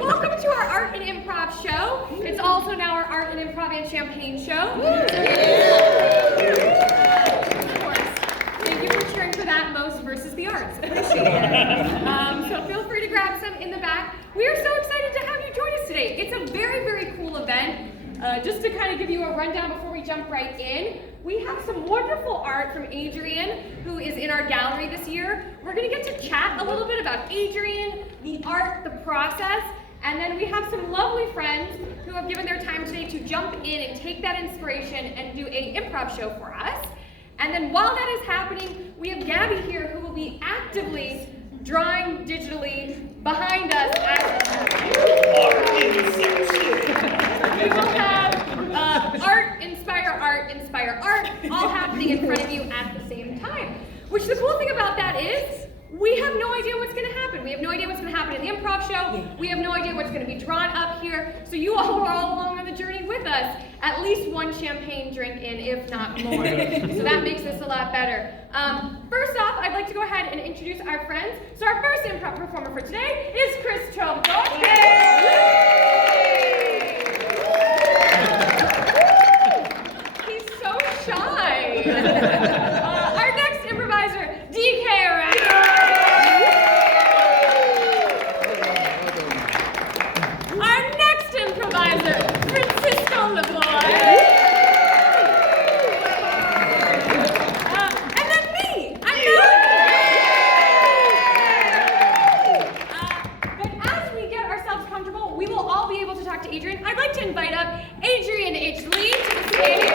Welcome to our Art and Improv Show. It's also now our Art and Improv and Champagne Show. Of course. Thank you for cheering for that, most versus the arts. Appreciate it. So feel free to grab some in the back. We are so excited to have you join us today. It's a very, very cool event. Just to kind of give you a rundown before we jump right in, we have some wonderful art from Adrienne, who is in our gallery this year. We're going to get to chat a little bit about Adrienne, the art, the process, and then we have some lovely friends who have given their time today to jump in and take that inspiration and do an improv show for us. And then while that is happening, we have Gabby here who will be actively drawing digitally behind us. We will have art, inspire art, all happening in front of you at the same time. Which the cool thing about that is, we have no idea what's going to happen. We have no idea what's going to happen in the improv show. We have no idea what's going to be drawn up here. So you all are all along on the journey with us. At least one champagne drink in, if not more. So that makes this a lot better. First off, I'd like to go ahead and introduce our friends. So our first improv performer for today is Chris Trovador. He's so shy. Our next improviser, DK. Our next improviser, Francisco Laboy. And then me, I'm Melanie. But as we get ourselves comfortable, we will all be able to talk to Adrienne. I'd like to invite up Adrienne H to the stage.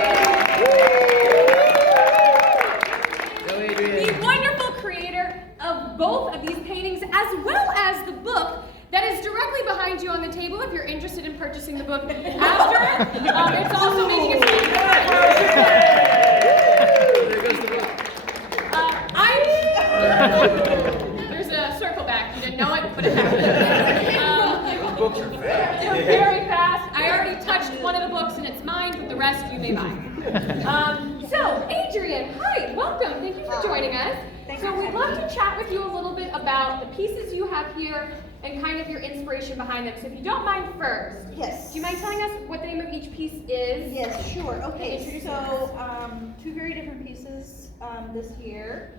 The wonderful creator of both of these paintings, as well as the book that is directly behind you on the table if you're interested in purchasing the book after. It's also making its way There goes the book. There's a circle back. You didn't know it, but it happened. Books are fast. They're very fast. I already touched one of the books and it's mine, but the rest you may buy. So, Adrienne, hi, welcome. Thank you for joining us. So we'd love to chat with you a little bit about the pieces you have here and kind of your inspiration behind them. So if you don't mind first, Yes. do you mind telling us what the name of each piece is? Yes, sure. Okay, so two very different pieces this year.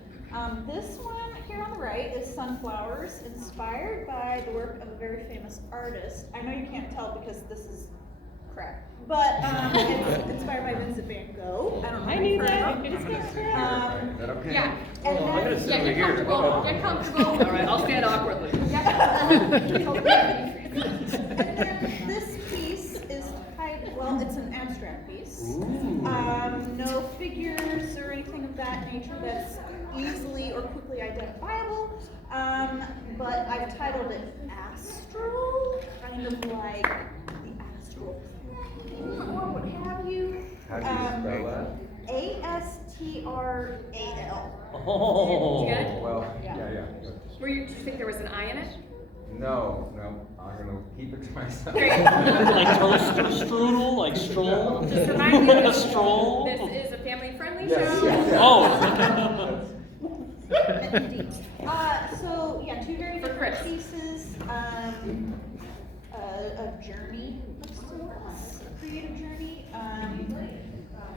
This one here on the right is Sunflowers, inspired by the work of a very famous artist. I know you can't tell because this is crap, but it's inspired by Vincent van Gogh. I don't know. I knew that. It is Okay. Yeah. And Oh, I gotta sit over Get here. comfortable. Get comfortable. All right, I'll stand awkwardly. And then this piece is titled, well, it's an abstract piece. No figures or anything of that nature that's easily or quickly identifiable. But I've titled it Astral, kind of like the astral plane or what have you. How do you spell that? A-S-T-R-A-L. Oh. You good? Well, Yeah. yeah. Do you think there was an I in it? No, I'm gonna keep it to myself. Great. Like toast strudel, like stroll. Just remind me, A stroll. this is a family-friendly Yes, show. yes. Oh. Indeed. So yeah, two very For different Chris. pieces. A journey of sorts, a creative journey.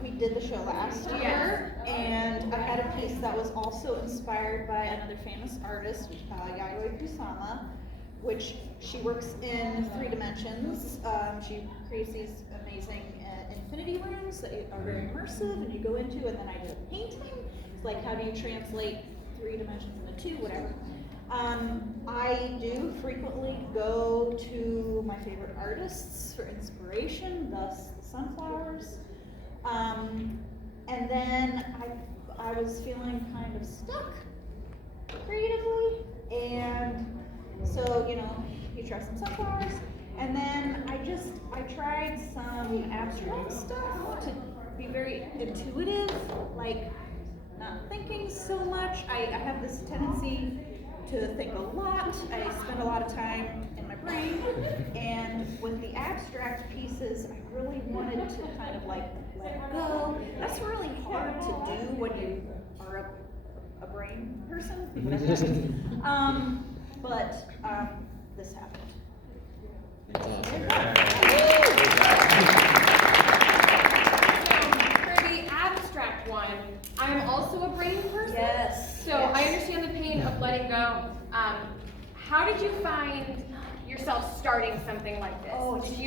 We did the show last year, and I had a piece that was also inspired by another famous artist, Laboy, which she works in 3 dimensions. She creates these amazing infinity rooms that are very immersive, and you go into, and then I did a painting. It's like, how do you translate 3 dimensions into 2, whatever. I do frequently go to my favorite artists for inspiration, thus the Sunflowers. And then I was feeling kind of stuck creatively, and so, you try some sunflowers, and then I tried some abstract stuff to be very intuitive, like not thinking so much. I have this tendency to think a lot. I spend a lot of time in my brain, and with the abstract pieces, I really wanted to kind of like let go. That's really hard to do when you are a brain person. But this happened. find yourself starting something like this? Oh, Did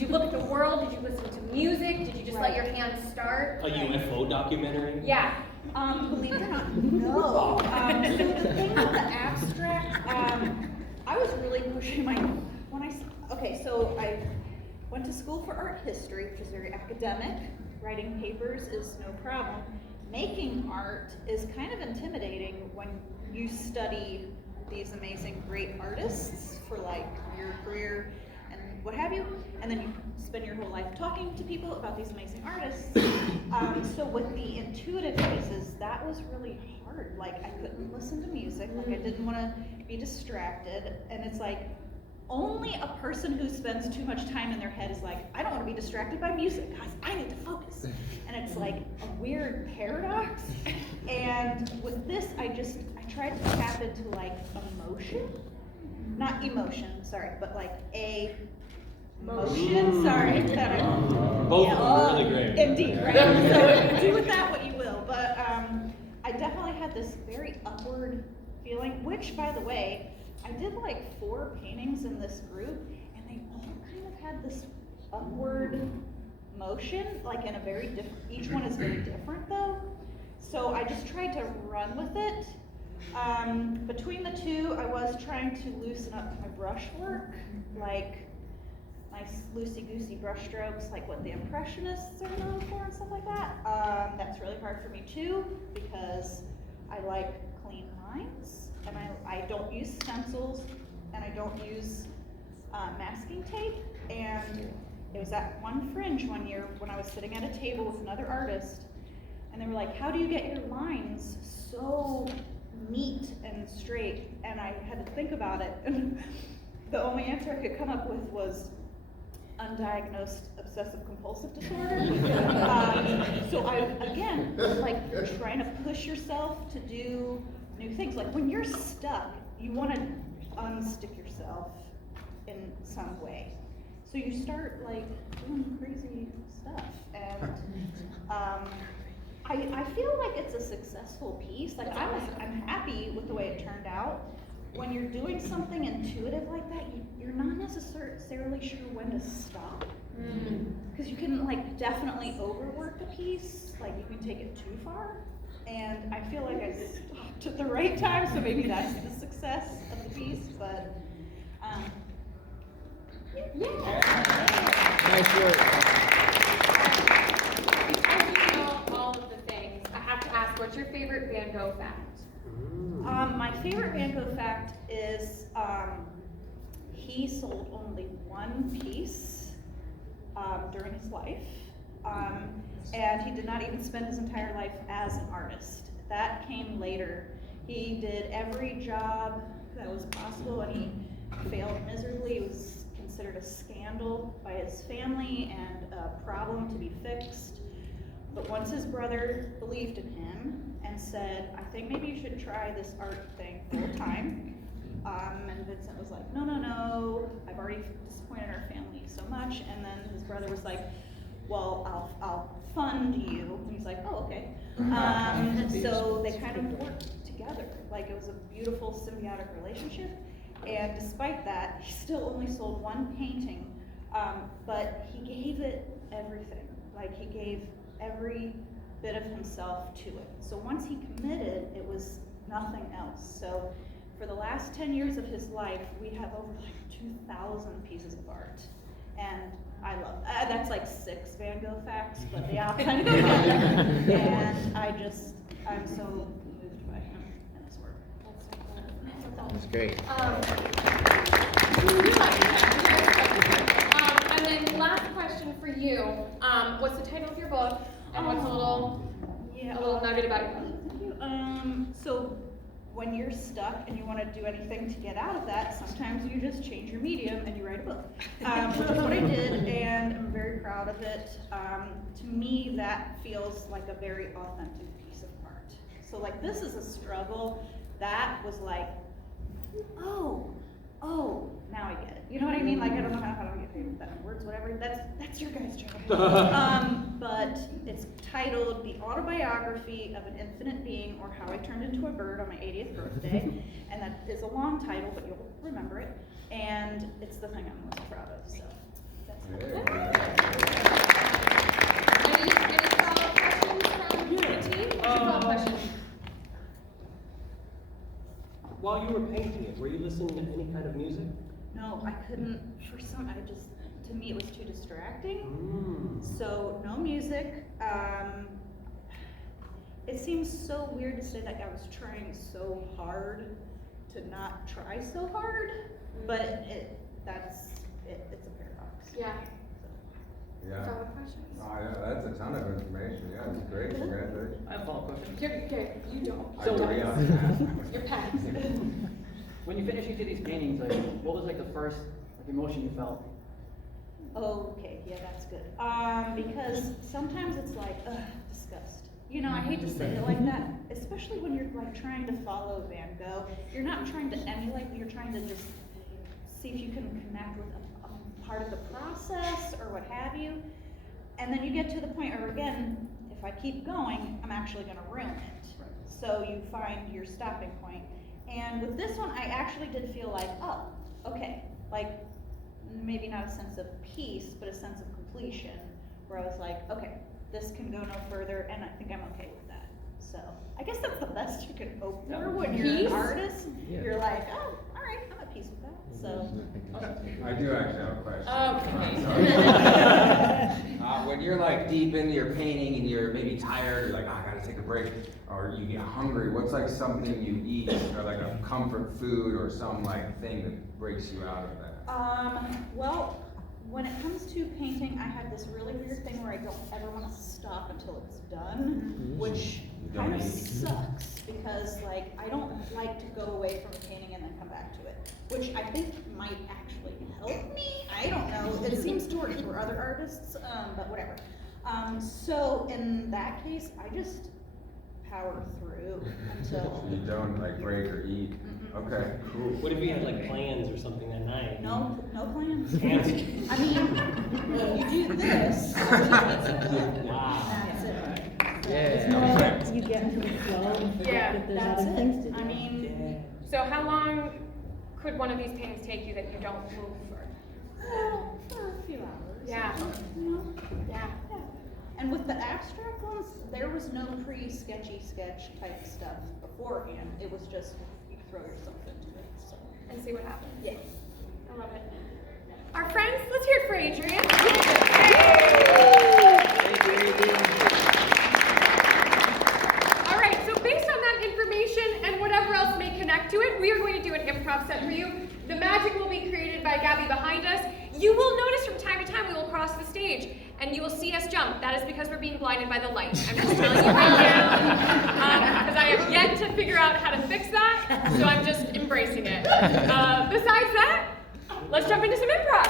you look at the world? Did you listen to music? Did you just let your hands start? A UFO documentary? Yeah. Believe it or not, no. So the thing with the abstract, I was really pushing so I went to school for art history, which is very academic. Writing papers is no problem. Making art is kind of intimidating when you study these amazing, great artists for like your career and what have you, and then you spend your whole life talking to people about these amazing artists. So with the intuitive pieces, that was really hard. Like I couldn't listen to music, like I didn't want to be distracted, and it's like only a person who spends too much time in their head is like, I don't want to be distracted by music, guys, I need to focus. And it's like a weird paradox. And with this, I tried to tap into like emotion, not emotion, sorry, but like a motion, sorry. Both of them are really great. Indeed, right? So do with that what you will. But I definitely had this very upward feeling, which by the way, I did like 4 paintings in this group, and they all kind of had this upward motion, like in a very different, each one is very different though. So I just tried to run with it. Between the two, I was trying to loosen up my brush work, like nice loosey-goosey brush strokes, like what the Impressionists are known for and stuff like that. That's really hard for me too, because I like clean lines. And I don't use stencils, and I don't use masking tape. And it was at one Fringe one year when I was sitting at a table with another artist, and they were like, how do you get your lines so neat and straight? And I had to think about it, and the only answer I could come up with was undiagnosed obsessive compulsive disorder. So I, again, like trying to push yourself to do new things. Like when you're stuck, you want to unstick yourself in some way. So you start like doing crazy stuff, and I feel like it's a successful piece. Like I'm happy with the way it turned out. When you're doing something intuitive like that, you're not necessarily sure when to stop, because you can like definitely overwork a piece. Like you can take it too far. And I feel like I stopped at the right time, so maybe that's the success of the piece, but, Yeah. Nice work. Because you know all of the things, I have to ask, what's your favorite Van Gogh fact? my favorite Van Gogh fact is, he sold only one piece, during his life. And he did not even spend his entire life as an artist. That came later. He did every job that was possible, and he failed miserably. It was considered a scandal by his family and a problem to be fixed. But once his brother believed in him and said, I think maybe you should try this art thing full time. And Vincent was like, no, no, no, I've already disappointed our family so much. And then his brother was like, well, I'll fund you. And he's like, oh, okay. So they kind of worked together. Like, it was a beautiful symbiotic relationship. And despite that, he still only sold one painting, but he gave it everything. Like, he gave every bit of himself to it. So once he committed, it was nothing else. So for the last 10 years of his life, we have over like 2,000 pieces of art. And I love that. That's like 6 Van Gogh facts, but they all kind of go together. And I'm so moved by him and his work. That's great. And then last question for you. What's the title of your book? And what's a little nugget about your book? So when you're stuck and you want to do anything to get out of that, sometimes you just change your medium and you write a book. Which is what I did, and I'm very proud of it. To me, that feels like a very authentic piece of art. So like, this is a struggle. That was like, oh, now I get it. You know what I mean? Like, I don't know how to get that in words, whatever. That's your guys' job. But but it's titled The Autobiography of an Infinite Being, or How I Turned Into a Bird on My 80th Birthday. And that is a long title, but you'll remember it. And it's the thing I'm most proud of, so that's it. Any follow-up questions from the team? Follow-up questions? While you were painting it, were you listening to any kind of music? No, I couldn't, to me it was too distracting. So no music. It seems so weird to say that I was trying so hard to not try so hard, but it's a paradox. Yeah. Yeah. Follow-up questions? Oh, yeah, that's a ton of information. Yeah, it's great. Congratulations. I have a follow-up question. Okay, you don't. I agree on that. Your pets. When you finished each of these paintings, like, what was like the first emotion you felt? Okay, yeah, that's good. Because sometimes it's like, ugh, disgust. You know, I hate to say it like that, especially when you're like trying to follow Van Gogh. You're not trying to emulate, you're trying to just see if you can connect with a part of the process or what have you. And then you get to the point where, again, if I keep going, I'm actually gonna ruin it. So you find your stopping point. And with this one, I actually did feel like, oh, okay, like maybe not a sense of peace, but a sense of completion, where I was like, okay, this can go no further, and I think I'm okay with that. So I guess that's the best you can hope for when you're an artist. Yeah. You're like, oh, all right, I'm at peace with that. So I do actually have a question. Okay. When you're like deep into your painting and you're maybe tired, you're like, oh, I gotta take a break, or you get hungry, what's like something you eat, or like a comfort food, or some like thing that breaks you out of that? well, when it comes to painting, I have this really weird thing where I don't ever want to stop until it's done, which kind of sucks because like I don't like to go away from a painting and then come back to it, which I think might actually help me. I don't know. It seems to work for other artists, but whatever. So in that case, I just power through until You don't like break or eat? Okay, cool. What if you had like plans or something that night? no plans. Fancy. I mean, you do this. Wow. That's it. Yeah. You get into the flow and forget Yeah, that there's That's other things to it. do. I mean, So how long could one of these paintings take you that you don't move for? for a few hours. Yeah. You know? Yeah. Yeah. And with the abstract ones, there was no pre-sketchy sketch type stuff beforehand. It was just you throw yourself into it. So And see what happens. yeah. I love it. Our friends, let's hear it for Adrienne. All right, so based on that information and whatever else may connect to it, we are going to do an improv set for you. The magic will be created by Gabby behind us. You will notice from time to time we will cross the stage and you will see us jump. That is because we're being blinded by the light. I'm just telling you right now, because I have yet to figure out how to fix that, so I'm just embracing it. Besides that, let's jump into some improv.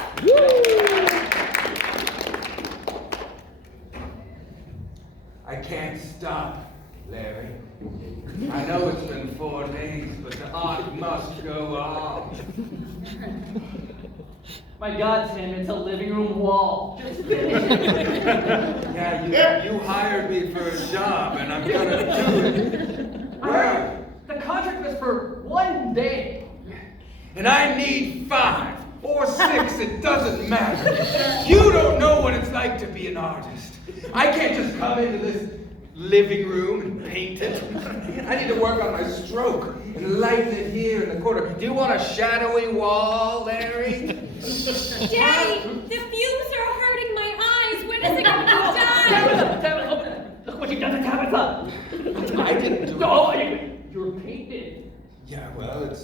I can't stop, Larry. I know it's been 4 days, but the art must go on. My God, Tim, it's a living room wall. Just finish it. Yeah, you hired me for a job, and I'm gonna do it. Well, The contract was for 1 day. and I need 5 or 6, it doesn't matter. You don't know what it's like to be an artist. I can't just come into this living room and paint it. I need to work on my stroke and lighten it here in the corner. Do you want a shadowy wall, Larry? Daddy, the fumes are hurting my eyes. When is it going to die? Tabitha, look what you've done to Tabitha. I didn't do it. No, you were painted. Yeah, well, it's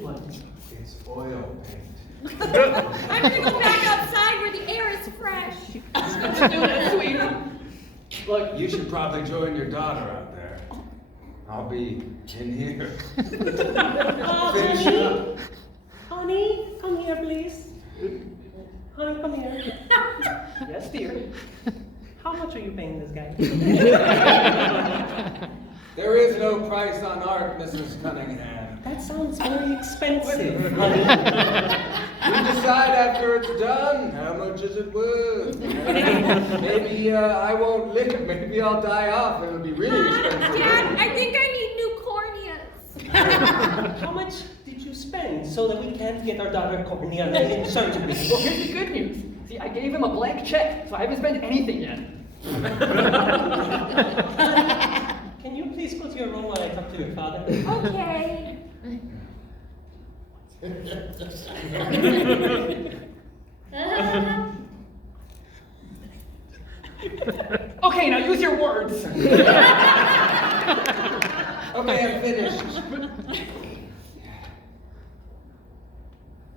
What? It's oil paint. I'm going to go back outside where the air is fresh. Let's do it, sweetie. Look, You should probably join your daughter out there. I'll be in here. Finish up. Honey, come here, please. Honey, come here. yes, dear. How much are you paying this guy? There is no price on art, Mrs. Cunningham. That sounds very expensive, honey. We decide after it's done how much is it worth. Maybe I won't live. Maybe I'll die off. It'll be really expensive. Dad, I think I need new corneas. How much did you spend so that we can't get our daughter cornea in surgery? Well, here's the good news. See, I gave him a blank check, so I haven't spent anything yet. Can you please go to your room while I talk to your father? Okay. Okay, now use your words. Okay, I'm finished.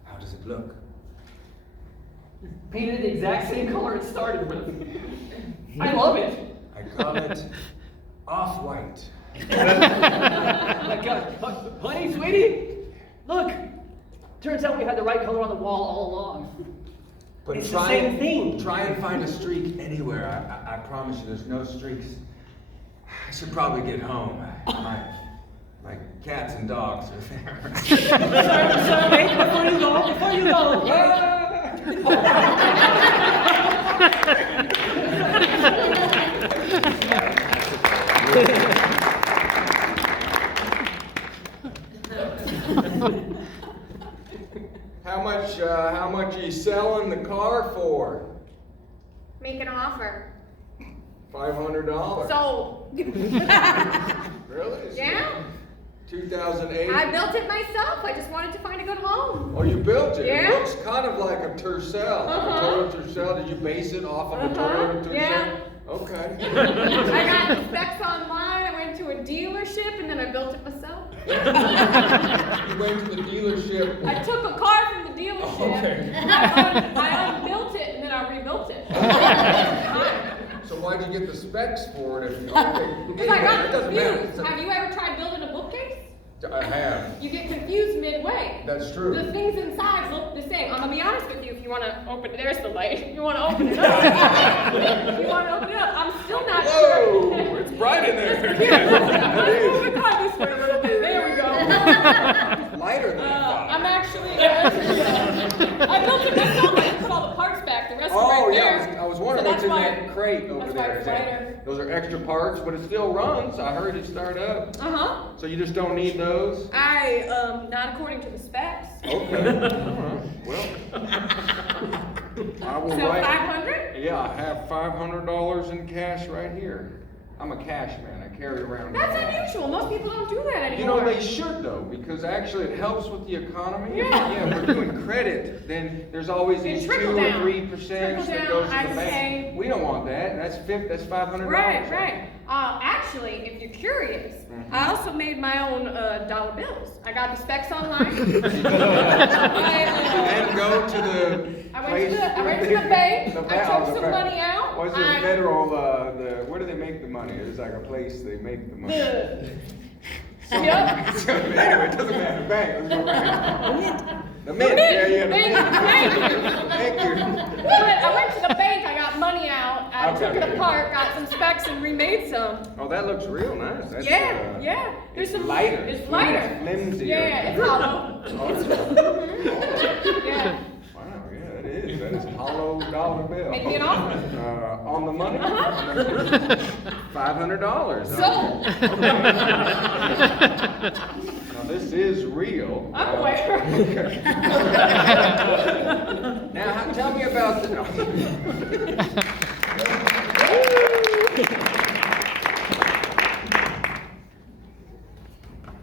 How does it look? Painted the exact same color it started with. I love it. I call it off-white. My God, honey, sweetie, look. Turns out we had the right color on the wall all along. But It's the same thing. Try and find a streak anywhere. I promise you, there's no streaks. I should probably get home. My cats and dogs are there. Sir, wait, before you go. How much are you selling the car for? Make an offer. $500. So, Really? yeah. 2008? I built it myself. I just wanted to find a good home. Oh, you built it? Yeah. It looks kind of like a Tercel. Uh-huh. A Toyota Tercel. Did you base it off of a Toyota Tercel? Yeah. Okay. I got the specs online. I went to a dealership and then I built it myself. You went to the dealership. I took a car from the dealership. Okay. I unbuilt it and then I rebuilt it. So why'd you get the specs for it? Because I got It doesn't matter. confused. Have you ever tried building a bookcase? I have. You get confused midway. That's true. The things inside look the same. I'm gonna be honest with you. If you want to open, there's the light. If you want to open it up. If you want to open it up. I'm still not Whoa! sure. It's bright in there. Let's move the car this way a little bit. There we go. Lighter than I thought. I'm actually. I built it myself. I put all the parts back. The rest Oh, are right yeah, there. I was wondering So what's in that's why- that crate over that's why there. it's lighter. Those are extra parts, but it still runs. I heard it start up. So you just don't need those? Not according to the specs. Okay. All right. Well, I will So write. 500? Yeah, I have $500 in cash right here. I'm a cash man. I carry around. That's cash. unusual. Most people don't do that You anymore. know, they should though, because actually it helps with the economy. Yeah. Yeah, if we're doing credit, then there's always these 2 trickle or down. 3% that Trickle goes down, to the I bank. say- We don't want that. That's $500. Right. Actually, if you're curious, I also made my own dollar bills. I got the specs online. And go to the I place. went to the bank. I oh, took the some bank. money out. What's the federal, where do they make the money? There's like a place they make the money. Yep. Anyway, it doesn't matter. Bank. Let's go back. The mint. Yeah, the mint. Thank you. I went to the bank, I got money out, I took it apart, got some specs and remade some. Oh, that looks real nice. That's, Yeah. There's some lighter. It's lighter. Flimsy. Yeah, it's hollow. Yeah. Wow, yeah, it is. That is a hollow dollar bill. Make me an offer. On the money? $500. So, Now this is real. I'm aware. Okay. Now, tell me about the.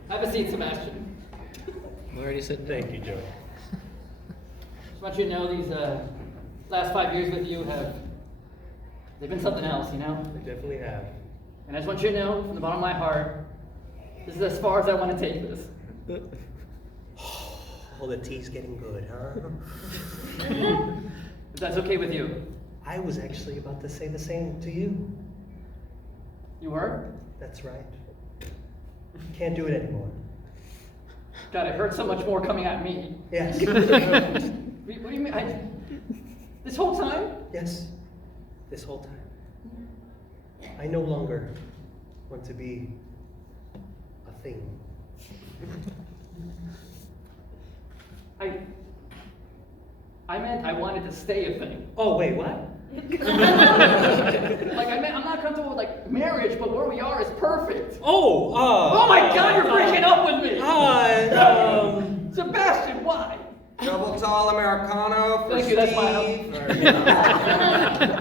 Have a seat, Sebastian. I'm already said Thank you, Joey. Just want you to know these last 5 years with you they've been something else, you know? They definitely have. And I just want you to know, from the bottom of my heart, this is as far as I want to take this. Oh, the tea's getting good, huh? If that's okay with you. I was actually about to say the same to you. You were? That's right. Can't do it anymore. God, it hurts so much more coming at me. Yes. What do you mean? This whole time? Yes. This whole time. I no longer want to be a thing. I meant I wanted to stay a thing. Oh, wait, what? Like, I meant I'm not comfortable with, like, marriage, but where we are is perfect. Oh, Oh my God, you're breaking up with me! Sebastian, why? Double tall Americano for Thank you, that's my Steve. Or, you know.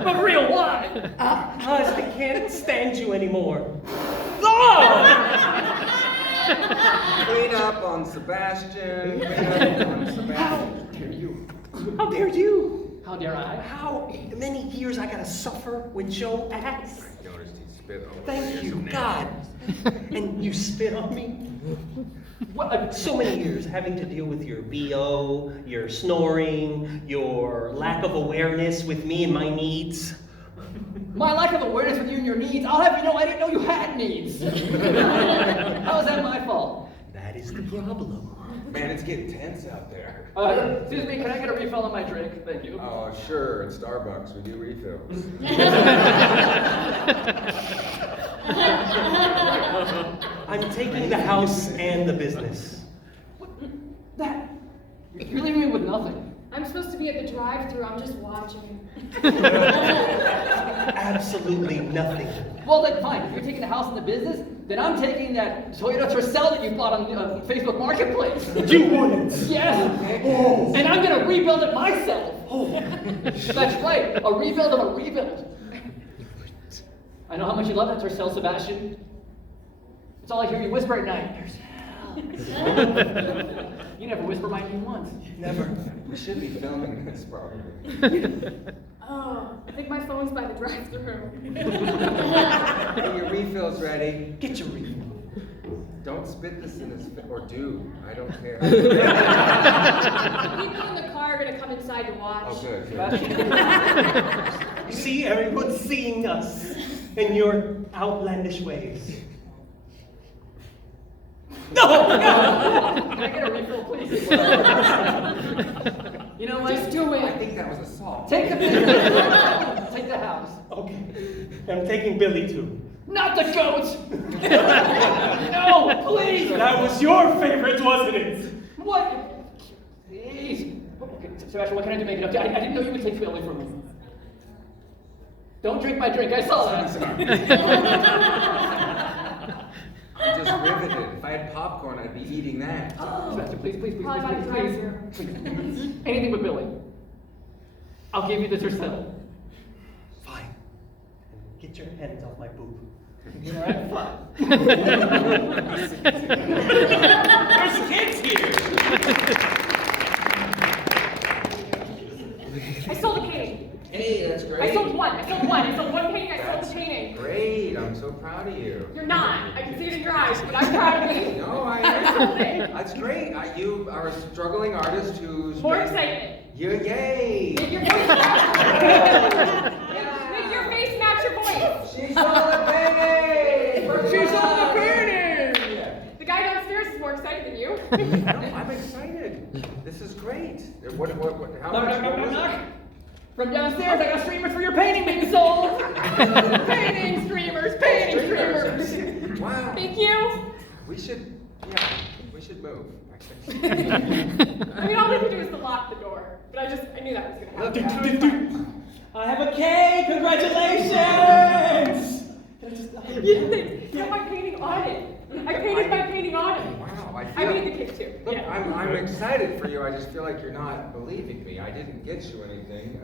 But for real, why? I can't stand you anymore. Clean up on Sebastian. Clean up on Sebastian. How dare you? How dare I? How many years I gotta suffer with Joe acts? I noticed he spit all over Thank you, your God. And you spit on me? What, so many years having to deal with your BO, your snoring, your lack of awareness with me and my needs. My lack of awareness with you and your needs. I'll have you know I didn't know you had needs. How is that my fault? That is the problem. Man, it's getting tense out there. Excuse me, can I get a refill on my drink? Thank you. Oh, sure. At Starbucks, we do refills. I'm taking the house and the business. That. You're leaving me with nothing. I'm supposed to be at the drive-thru. I'm just watching. Absolutely nothing. Well, then fine. If you're taking the house and the business, then I'm taking that Toyota Tercel that you bought on Facebook Marketplace. You wouldn't. Yes. Oh. And I'm gonna rebuild it myself. Oh. That's right. A rebuild of a rebuild. I know how much you love that Tercel, Sebastian. It's all I hear you whisper at night. Tercel. You never whisper my name once. Never. We should be filming this probably. Oh, I think my phone's by the drive-thru. Hey, your refill's ready. Get your refill. Don't spit this in his face. Or do. I don't care. People in the car are gonna come inside to watch. Oh, good. Sebastian. You see, everyone's seeing us in your outlandish ways. No! Can I get a refill, please? You know what? Just do I it. think that was assault. Take the business. Take the house. Okay. I'm taking Billy too. Not the goat! No, please! That was your favorite, wasn't it? What? Please. Okay, Sebastian, what can I do to make it up? I didn't know you would take Billy from me. Don't drink my drink, I saw that. I'm just riveted. If I had popcorn, I'd be eating that. Sebastian, please, Probably by the drive-thru. please. Anything but Billy. I'll give you this Tercel. Fine. Get your hands off my boob. All right, fine. There's kids here. I sold a painting. Hey, that's great. I sold one painting. I sold the painting. Great. I'm so proud of you. You're not. I can see it in your eyes, but I'm proud of you. No, I sold it. That's great. You are a struggling artist who's More been- excitement. Yay! Make your voice match. Make your face match your voice. She's on the painting! She's on the painting. The guy downstairs is more excited than you. No, I'm excited. This is great. How much? What was it? From downstairs, I got streamers for your painting being sold. Painting streamers, painting streamers. Wow. Thank you. We should move. I mean, all we have to do is to lock the door. But I knew that was gonna happen. I have a cake! Congratulations! You have my painting on it. I painted my painting on it. Wow, I made the cake too. Look, Yeah. I'm excited for you. I just feel like you're not believing me. I didn't get you anything.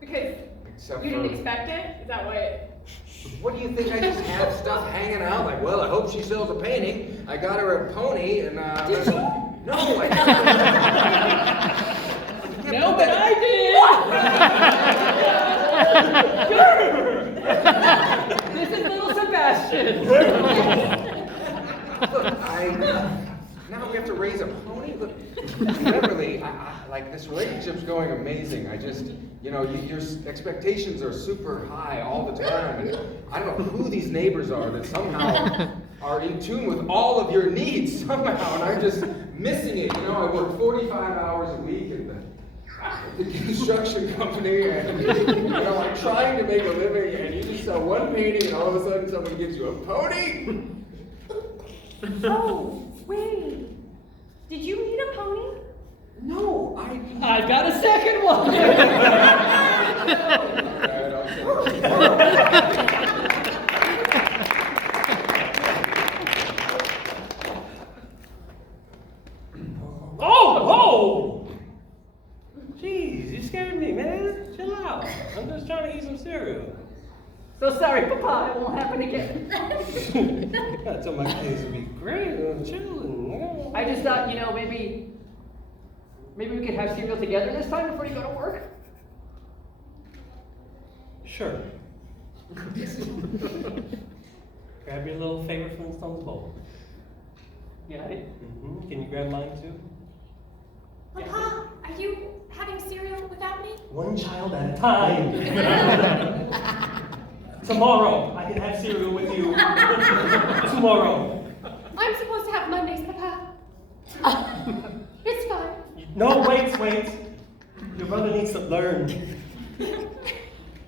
Because Except you didn't for- expect it? Is that why? What do you think? I just have stuff hanging out. Like, well, I hope she sells a painting. I got her a pony, and Did you? No, I didn't. No, but I did. This is little Sebastian. Look, now we have to raise a pony. Look, Beverly, like this relationship's going amazing. I just, your expectations are super high all the time. And I don't know who these neighbors are that somehow are in tune with all of your needs somehow, and I'm just missing it. I work 45 hours a week at the construction company, and I'm trying to make a living, and you just sell one painting, and all of a sudden someone gives you a pony. Oh, wait. Did you need a pony? No, I I've got a second one. Oh! Jeez, you scared me, man. Chill out. I'm just trying to eat some cereal. So sorry, Papa, it won't happen again. I told my kids to be great and chilling. I just thought, maybe we could have cereal together this time before you go to work. Sure. Grab your little favorite Flintstones bowl. Yeah. Can you grab mine too? Papa, are you having cereal without me? One child at a time. Tomorrow, I can have cereal with you. Tomorrow. I'm supposed to have Mondays, Papa. It's fine. No, wait. Your brother needs to learn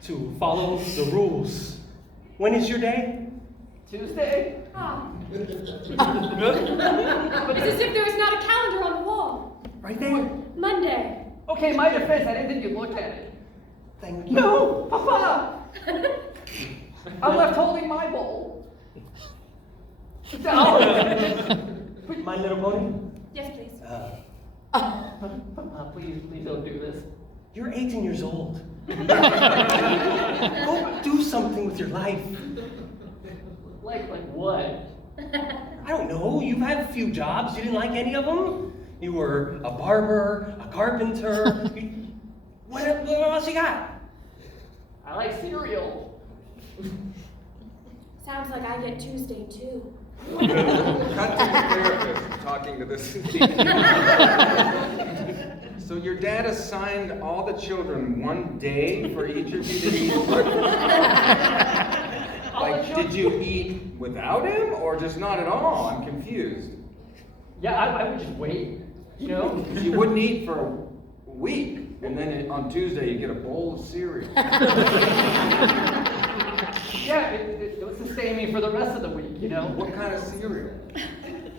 to follow the rules. When is your day? Tuesday? Oh. It's as if there was not a calendar on the wall. Right there. Monday. Okay, my defense, I didn't think you'd looked at it. Thank you. No, Papa! I'm left holding my bowl. My Little Pony? Yes, please. Papa, please don't do this. You're 18 years old. Go do something with your life. Like what? I don't know. You've had a few jobs. You didn't like any of them? You were a barber, a carpenter. What else you got? I like cereal. Sounds like I get Tuesday too. Cut to the therapist talking to this. So your dad assigned all the children one day for each of you to eat breakfast? Like, did you eat without him or just not at all? I'm confused. Yeah, I would just wait, You wouldn't eat for a week, and then on Tuesday you get a bowl of cereal. Yeah, it would sustain me for the rest of the week, What kind of cereal?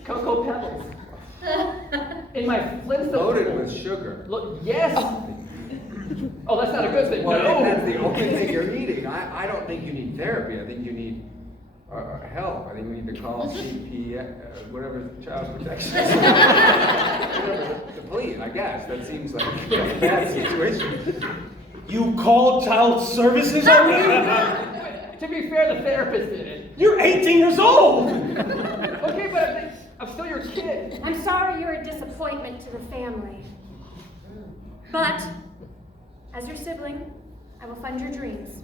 Cocoa Pebbles. In my Flintstones. Loaded with sugar. Look, yes. Oh, that's not a good thing. Well, No. if that's the only thing you're needing, I don't think you need therapy. I think you need help. I think we need to call CP, whatever, Child Protection. Whatever, the police, I guess. That seems like a bad situation. You called child services on me? To be fair, the therapist did it. You're 18 years old! Okay, but I'm still your kid. I'm sorry you're a disappointment to the family. But, as your sibling, I will fund your dreams.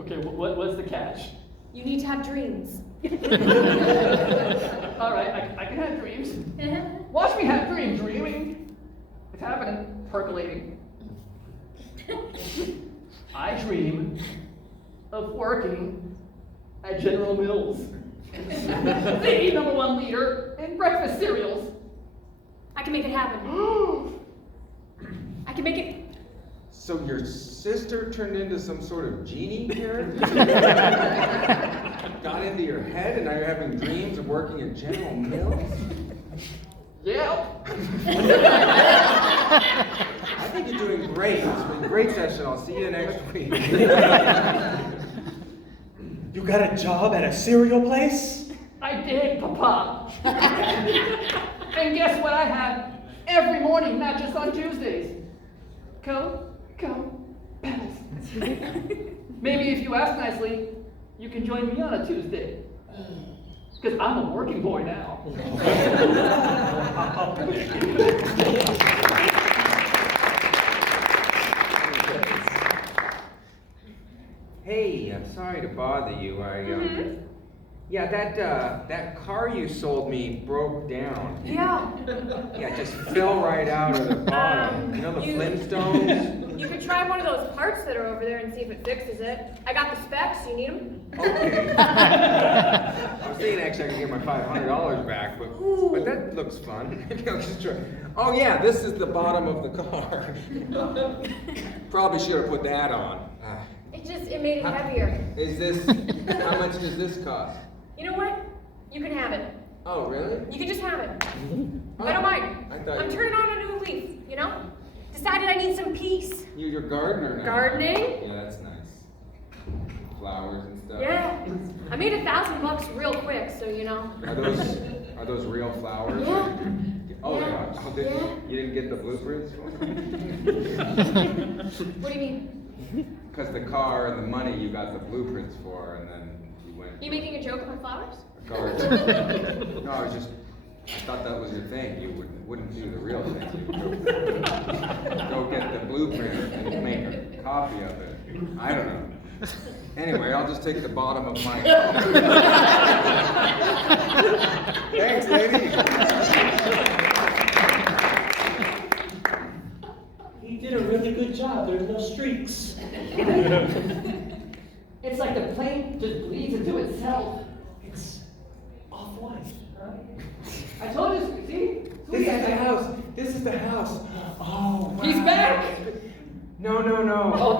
Okay, what's the catch? You need to have dreams. All right, I can have dreams. Watch me have dreams. Dreaming. It's happening. Percolating. I dream of working at General Mills. The #1 leader in breakfast cereals. I can make it happen. I can make it. So your sister turned into some sort of genie character? Got into your head and now you're having dreams of working at General Mills? Yeah. I think you're doing great. It's been a great session. I'll see you next week. You got a job at a cereal place? I did, Papa. And guess what I have every morning, not just on Tuesdays? Go, Pebbles. Maybe if you ask nicely, you can join me on a Tuesday. Because I'm a working boy now. Hey, I'm sorry to bother you. Yeah, that car you sold me broke down. Yeah. Yeah, it just fell right out of the bottom. You know the Flintstones? You could try one of those parts that are over there and see if it fixes it. I got the specs. You need them? Okay. I was thinking actually I could get my $500 back, but that looks fun. Maybe I'll just try. Oh yeah, this is the bottom of the car. Probably should have put that on. It made it heavier. Is this, how much does this cost? You know what? You can have it. Oh, really? You can just have it. Oh, I don't mind. I thought I'm you- turning on a new leaf, you know? Decided I need some peace. You're gardener now. Gardening? Yeah, that's nice. Flowers and stuff. Yeah. I made $1,000 real quick, so you know. Are those real flowers? Yeah. Oh, they Yeah. are. Oh, Yeah. You didn't get the blueprints? What do you mean? Because the car and the money you got the blueprints for, and then you went. You making a joke about flowers? Garden. No, I thought that was your thing. You wouldn't do the real thing. You'd go get the blueprint and make a copy of it. I don't know. Anyway, I'll just take the bottom of my. Thanks, lady. He did a really good job. There's no streaks. It's like the plane just bleeds into itself. It's off-white. I told you, see? This is the house. This is the house. Oh, wow. He's back! No. Oh,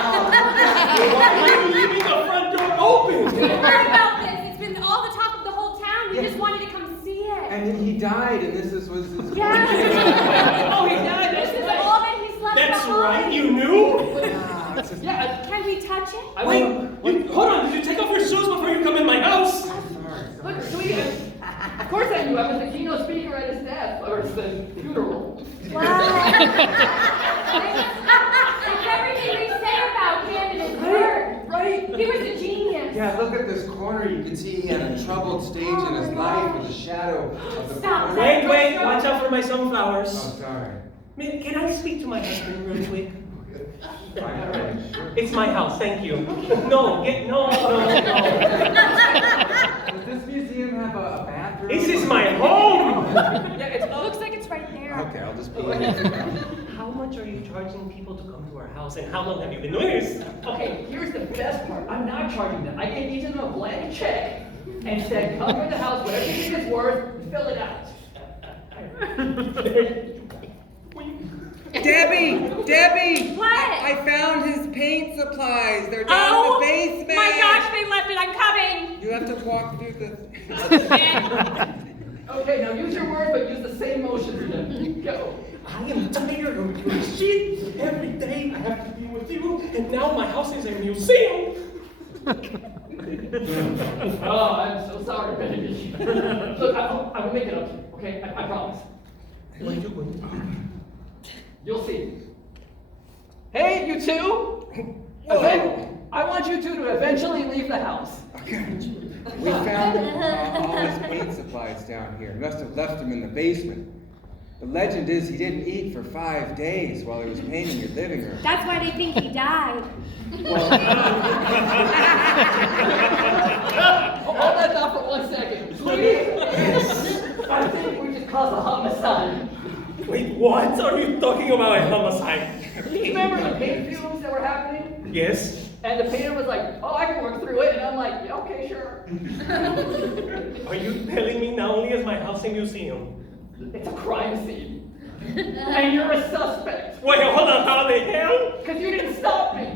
Why are you leaving the front door open? We heard about this. It's been all the talk of the whole town. We just wanted to come see it. And then he died, and this was his. Yes. Oh, he died, This that's is right. all that he's left That's behind. right, you knew? Yeah, Can we touch it? Wait, hold on, did you take off your shoes before you come in my house? look, sweetie, of course I knew. I was the keynote speaker at his death, or his funeral. Wow. It's everything they say about him and his work. Right? He was a genius. Yeah, look at this corner. You can see he had a troubled stage in his life with the shadow of the Stop. corner. Wait, watch out for my sunflowers. Oh, sorry. Can I speak to my husband real quick? Fine, sure. It's my house, thank you. No. Does this museum have a bathroom? This is my home! Yeah, It looks like it's right there. Okay, I'll just pull it. How much are you charging people to come to our house, and how long have you been doing this? Okay, here's the best part. I'm not charging them. I gave each of them a blank check and said, come to the house, whatever you think it's worth, fill it out. Debbie! What? I found his paint supplies. They're down Oh in the basement. my gosh, they left it. I'm coming. You have to walk through the. Okay, now use your words, but use the same motions again. Go. I am tired of your shit. Every day I have to be with you, and now my house is a museum. Oh, I'm so sorry, baby. Look, I will make it up to you, okay? I promise. What are you going to do? You'll see. Hey, you two! I want you two to eventually leave the house. We found all his paint supplies down here. Must have left them in the basement. The legend is he didn't eat for 5 days while he was painting your living room. That's why they think he died. Hold that thought for 1 second. Please? I think we just caused a homicide. Wait, what are you talking about a homicide? Remember the paint fumes that were happening? Yes? And the painter was like, oh, I can work through it. And I'm like, yeah, okay, sure. Are you telling me not only is my house a museum? It's a crime scene. And you're a suspect. Wait, hold on, how the hell? Because you didn't stop me.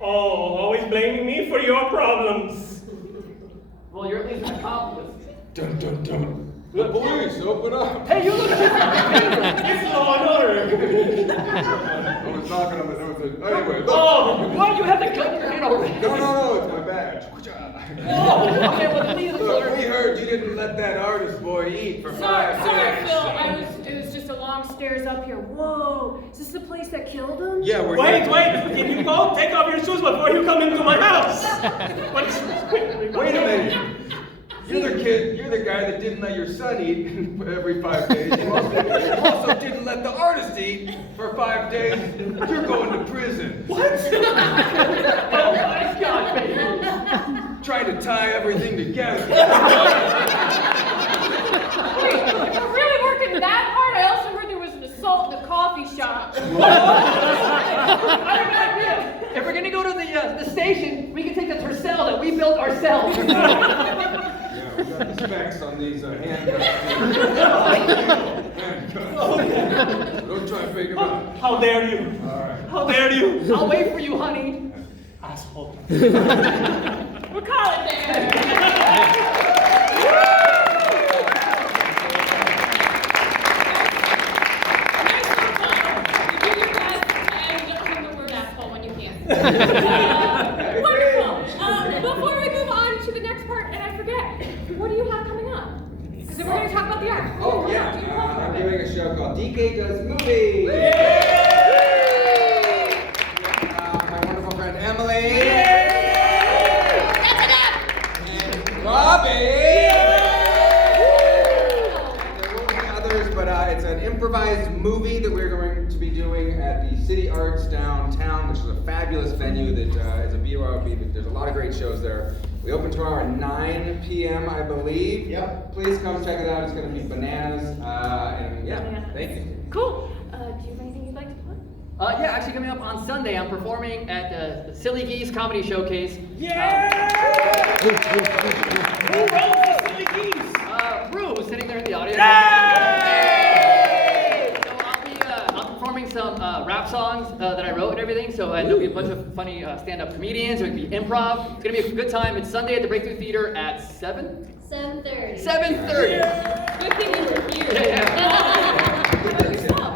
Oh, always blaming me for your problems. Well, you're at least an accomplice. Dun dun dun. The police, open up. Hey, you look at It's law and order. I was knocking on the door. Anyway, look. Oh, why do you have the gun in your hand already? No, it's my badge. Oh, okay, well, please, Look, sir. we heard you didn't let that artist boy eat for 5 Sorry, days. Phil. It was just a long stairs up here. Whoa, is this the place that killed him? Yeah, we're wait, here. can you both take off your shoes before you come into my house? Wait a minute. You're the guy that didn't let your son eat every 5 days. You also didn't let the artist eat for 5 days. You're going to prison. What? Oh, my God, baby. Trying to tie everything together. Wait, if we're really working that hard, I also heard there was an assault in the coffee shop. I have an idea. If we're gonna go to the station, we can take the Tercel that we built ourselves. Yeah, we got the specs on these handcuffs. Don't try to figure them out. How dare you? All right. How dare you? I'll wait for you, honey. I asshole. We'll call it there. Wonderful. Before we move on to the next part, and I forget, what do you have coming up? Because we're going to talk about the art. Oh yeah, I'm doing a show called DK Does Movies. My wonderful friend Emily. And Robbie. There will be others, but it's an improvised movie that we're going to be doing at the City Arts downtown, which is a fabulous venue that is a BYOB. There's a lot of great shows there. We open tomorrow at 9 p.m., I believe. Yep. Please come check it out. It's going to be bananas. And yeah, thank you. Cool. Do you have anything you'd like to plug? Yeah, actually coming up on Sunday, I'm performing at the Silly Geese Comedy Showcase. Yeah! Who wrote the Silly Geese? Rue was sitting there in the audience. So I'll be performing some rap songs that I wrote and everything. So there'll be a bunch of funny stand-up comedians. There'll be improv. It's gonna be a good time. It's Sunday at the Breakthrough Theater at 7? 7:30. 7:30. Good thing you were here. How about yourself?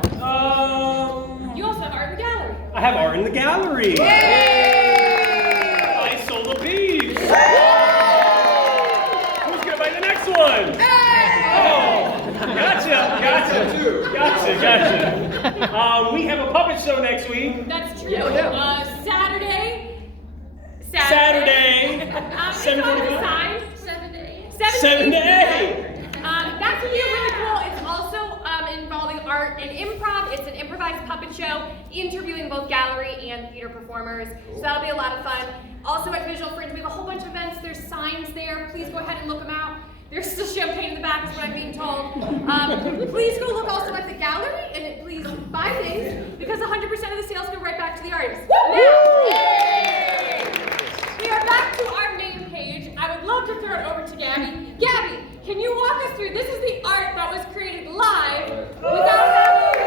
You also have art in the gallery. I have art in the gallery. I sold a piece. Who's gonna buy the next one? Oh, gotcha. We have a puppet show next week. That's true. Yeah. Saturday. It's on the sign. 7 to 8. 7 to 8. That's gonna be really cool. It's also involving art and improv. It's an improvised puppet show interviewing both gallery and theater performers. So that'll be a lot of fun. Also at Visual Fringe, we have a whole bunch of events. There's signs there. Please go ahead and look them out. There's still champagne in the back, is what I'm being told. Please go look also at the gallery and please buy things because 100% of the sales go right back to the artists. Now, we are back to our main page. I would love to throw it over to Gabby. Gabby, can you walk us through? This is the art that was created live without having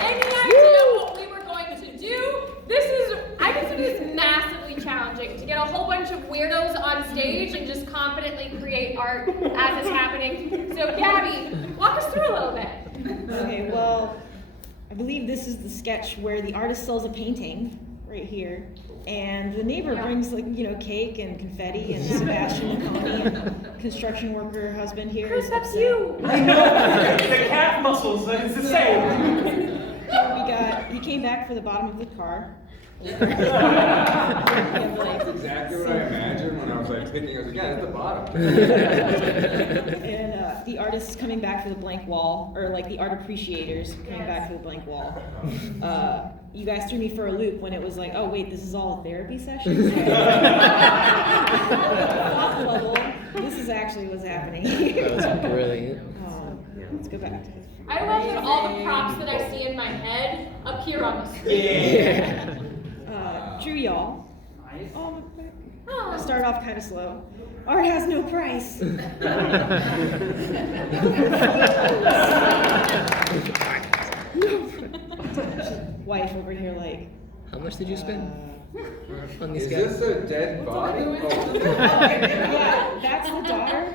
any idea what we were going to do. I consider this massively challenging to get a whole bunch of weirdos on stage and just confidently create art as it's happening. So Gabby, walk us through a little bit. Okay, well, I believe this is the sketch where the artist sells a painting right here, and the neighbor brings cake and confetti and Sebastian McConaughey and construction worker husband here. Chris, is that's upset. you. I know. The calf muscles, it's the same. He came back for the bottom of the car. That's exactly what I imagined when I was thinking, I was it's the bottom. And the artist is coming back for the blank wall, or the art appreciators coming back for the blank wall. You guys threw me for a loop when it was like, oh wait, this is all a therapy session? Thought level, this is actually what's happening. That was brilliant. Let's go back to this. I love that all the props that I see in my head appear on the screen. Yeah. Drew y'all. I'll start off kind of slow. Art has no price. Wife over here How much did you spend on these Is guys? this a dead body? Yeah, that's the daughter.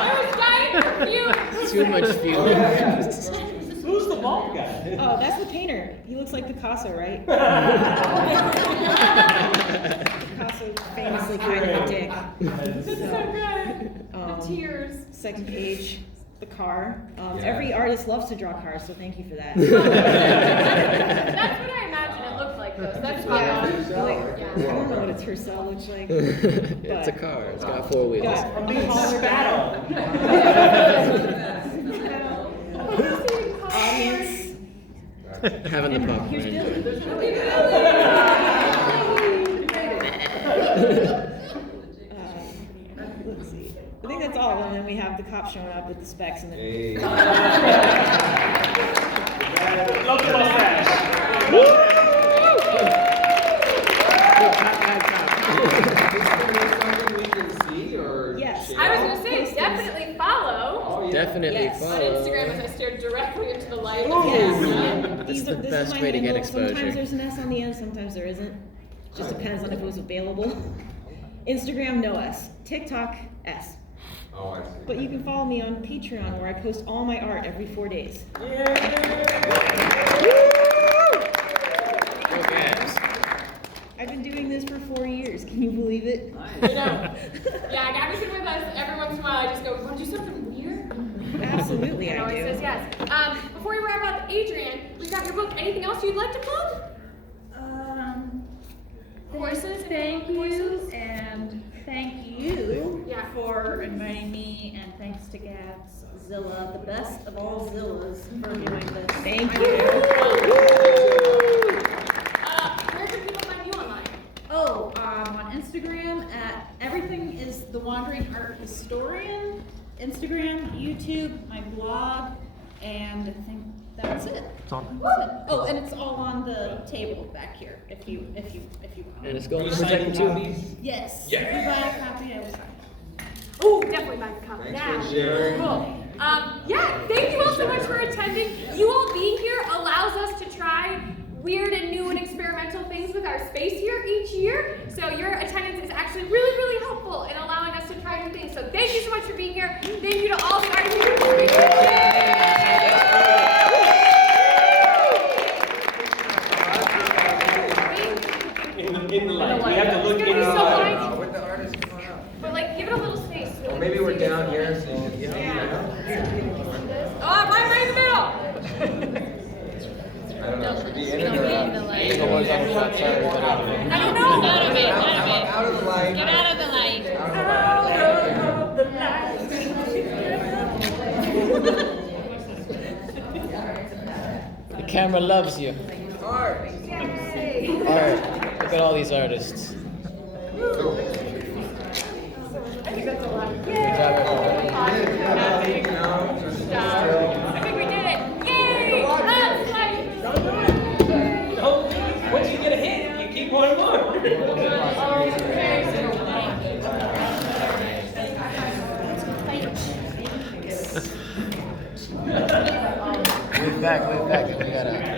I was dying for fumes. Too much fuel. Who's the bald guy? Oh, that's the painter. He looks like Picasso, right? Picasso famously kind of a dick. This is so good. The tears. Second page, the car. Every artist loves to draw cars, so thank you for that. That's what I imagine it looked like, though. So that's fine. I don't know what a tercel looks like. It's a car. It's got 4 wheels. I'm being spat on. Audience. Having the popcorn. Here's Billy. Let's see. I think that's all, and then we have the cop showing up with the specs and Hey. Love the mustache. Woo! Something we can see or Yes. share? I was going to say, definitely follow Oh, yeah. Definitely Yes. on follow. Instagram as I stared directly into the light. Yes. These the are, this best is my way to get handle. Sometimes exposure. there's an S on the end, sometimes there isn't. Just depends on if it was available. Instagram, no S. TikTok, S. Oh, I see. But you can follow me on Patreon where I post all my art every 4 days. Go Gabs. I've been doing this for 4 years. Can you believe it? I know. Yeah, Gabby's been with us every once in a while. I just go, want to do something weird? Absolutely, And I always do. says yes. Before we wrap up, Adrienne, we've got your book. Anything else you'd like to plug? Courses, thank you, and thank you Yeah. for inviting me, and thanks to Gabs Zilla, the best of all Zillas, for doing this. Thank I you. Where can people find you online? Oh, on Instagram at everything is the Wandering Art Historian. Instagram, YouTube, my blog, and I think that's it. That's it. Oh, and it's all on the table back here if you want. And it's going You to signing protect too. copies? Yes. Yeah. If you buy a copy, I will sign. Oh, definitely buy the copy Thanks now. for sharing. Cool. Yeah, thank you all so much for attending. You all being here allows us to try weird and new and experimental things with our space here each year. So your attendance is actually really, really helpful in allowing us to try new things. So thank you so much for being here. Thank you to all the artists here. In the light. We have to look It's in gonna be the so light. fun. With the artist, come on out. But like, give it a little space. So Or that maybe we we're can see down it. here, so you can see. Oh, right in the middle. I don't know, should be in it or out? I don't know. Out of the light. Get out of the light. Out of the light. The camera loves you. Art. Art. Look at all these artists. Good job, everybody. I think we did it. Yay! That's like. Once you get a hit, you keep wanting more. Wave back, wave back. We gotta.